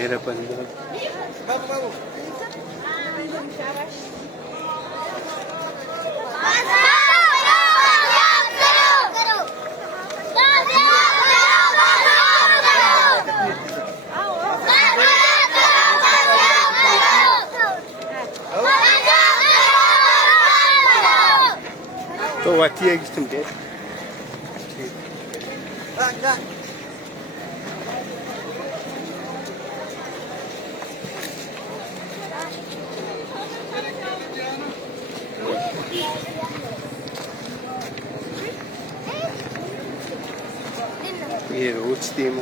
मेरा पंजाब तो वाची है किस तुमके ये रोज थीम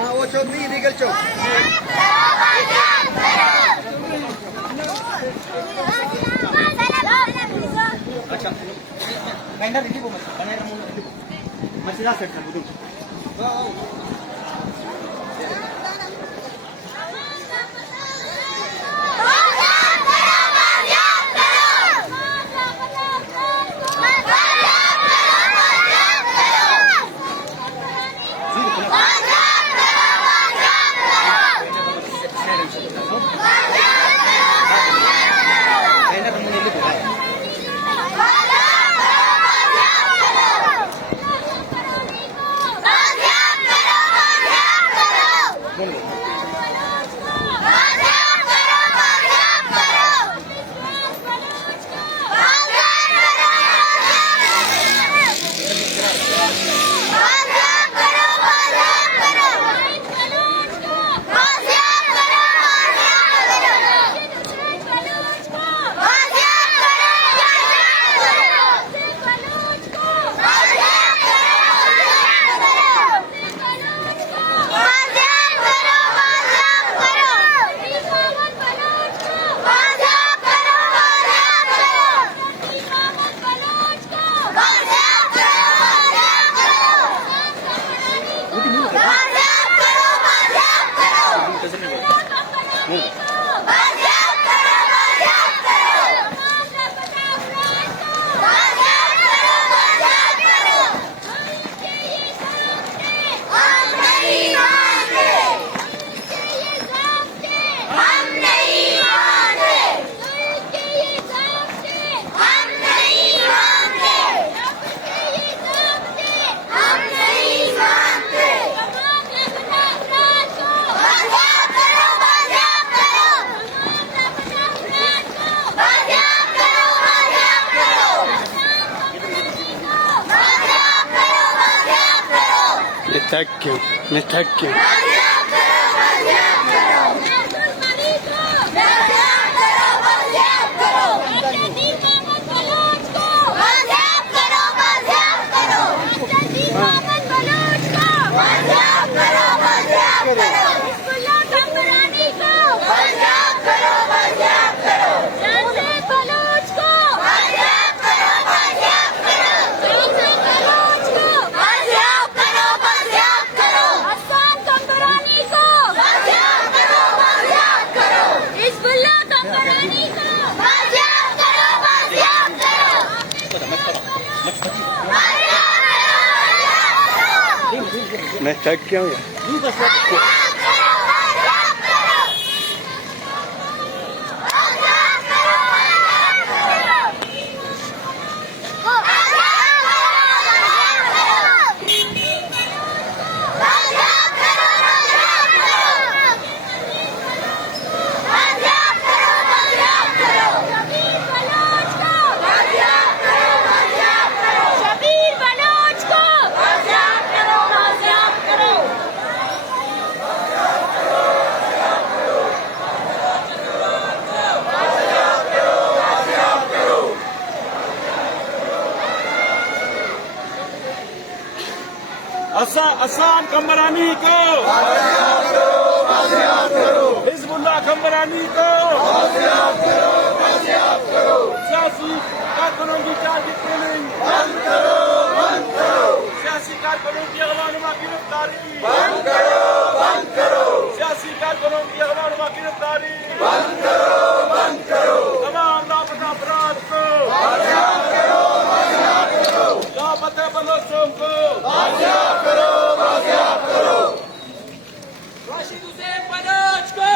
हाँ वो चौक नहीं लीगल चौक अच्छा गंडा दिखी वो मत बनेरा मुंह दिखी मसीदा सेट कर बुदू Thank you. Thank you. मैं थक गया हूँ यार। असान कमरानी को, हिजबुल्लाह कमरानी को, सियासी कारकुनों की टारगेट किलिंग बंद करो, सियासी कारकुनों की अगवा गिरफ्तारी बंद करो, सियासी कारकुनों की अगवा गिरफ्तारी बंद करो, तमाम लापता अफराद को लापता बलोचों को राशिद हुसैन बलोच को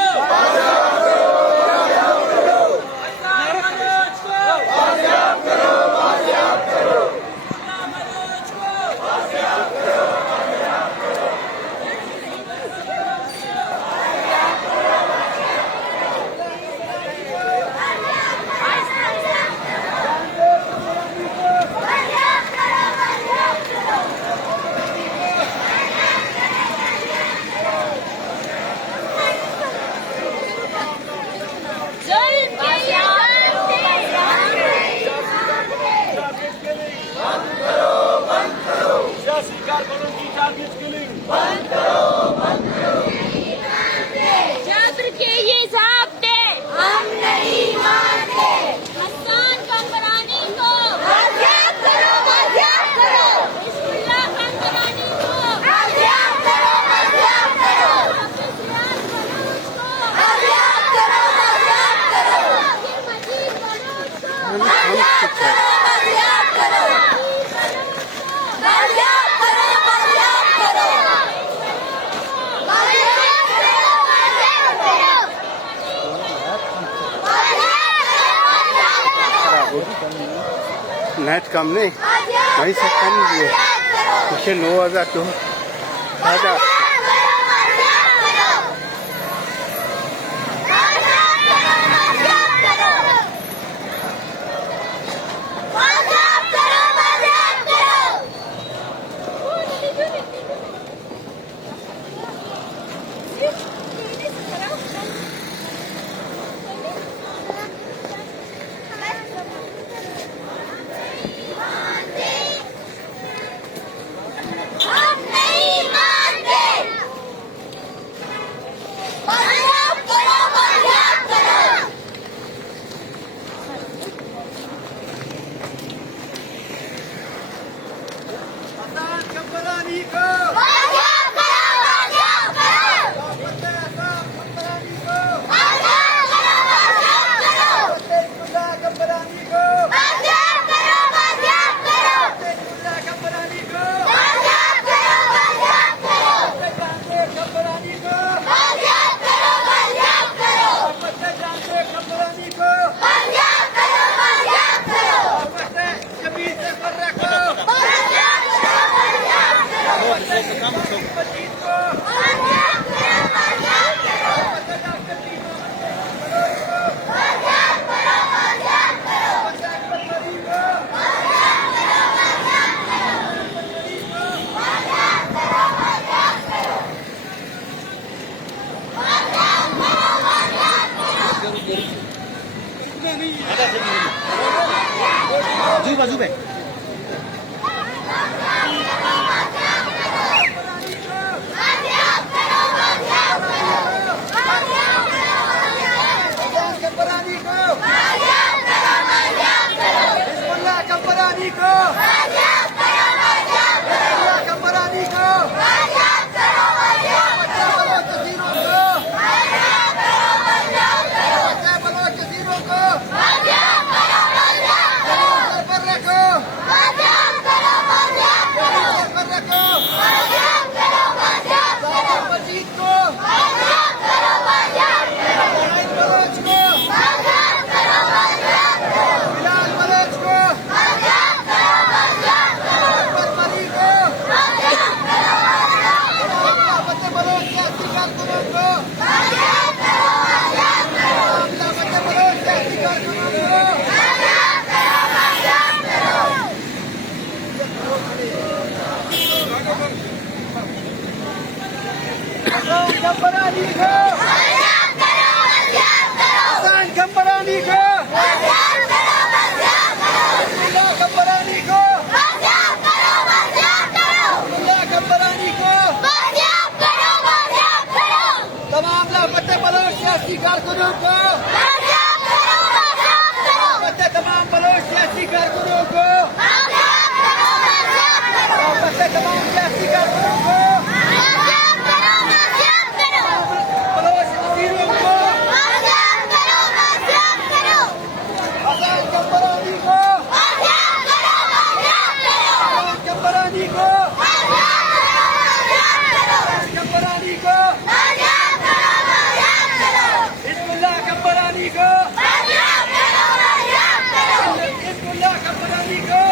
जबर के ये ज़ाब्ते हम नहीं मानते। हसन कमरानी को आज़ाद करो, हिजबुल्लाह कमरानी को आज़ाद करो, हाफिज़ रियाज बलूच को आज़ाद करो, मजीद बलूच को आज़ाद करो। नेट कम नहीं वही से कम दिए पीछे 9,000 तो 1000 Let's तमाम लापता बलोच सियासी कारकुनों को तमाम बलोच सियासी कारकुनों को तमाम सियासी कारकुनों को बलोच वजीरों को हसन कब्रानी को कब्रानी को कब्रानी को हिज़्बुल्लाह कब्रानी को हिज़्बुल्लाह कब्रानी को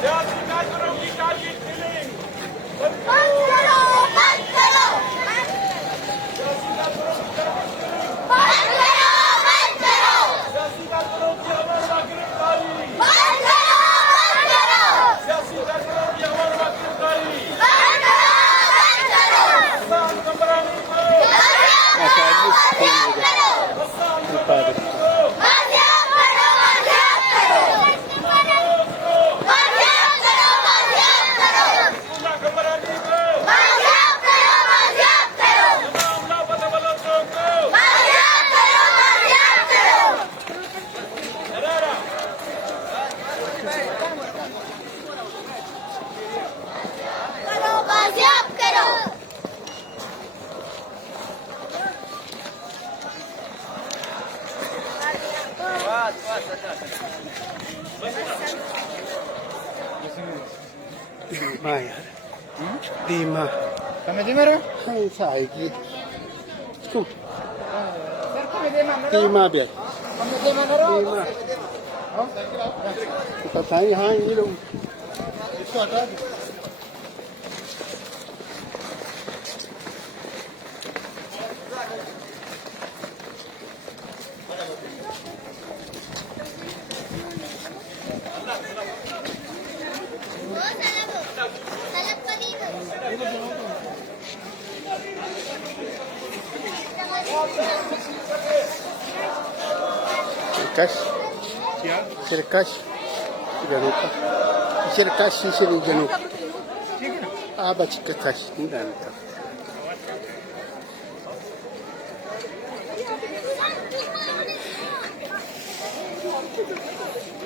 सियासी कारकुनों की टारगेट किलिंग सियासी कारकुनों की अमर व गिरफ्तारी सियासी कारकुनों की अमर व गिरफ्तारी हसन कमरानी को हसन कमरानी को हिज़्बुल्लाह कमरानी को तमाम लापता बलोचों को हरारा धीमा यार धीमा Kami di mana? hai saiki Tuh, Sir, kami di mana? धीमा biar Kami di mana? धीमा बताइए हाँ ये लोग Cercas? Cercas? Jangan lupa. Cercas sini jangan lupa. Apa cercas ini nanti. Thank you.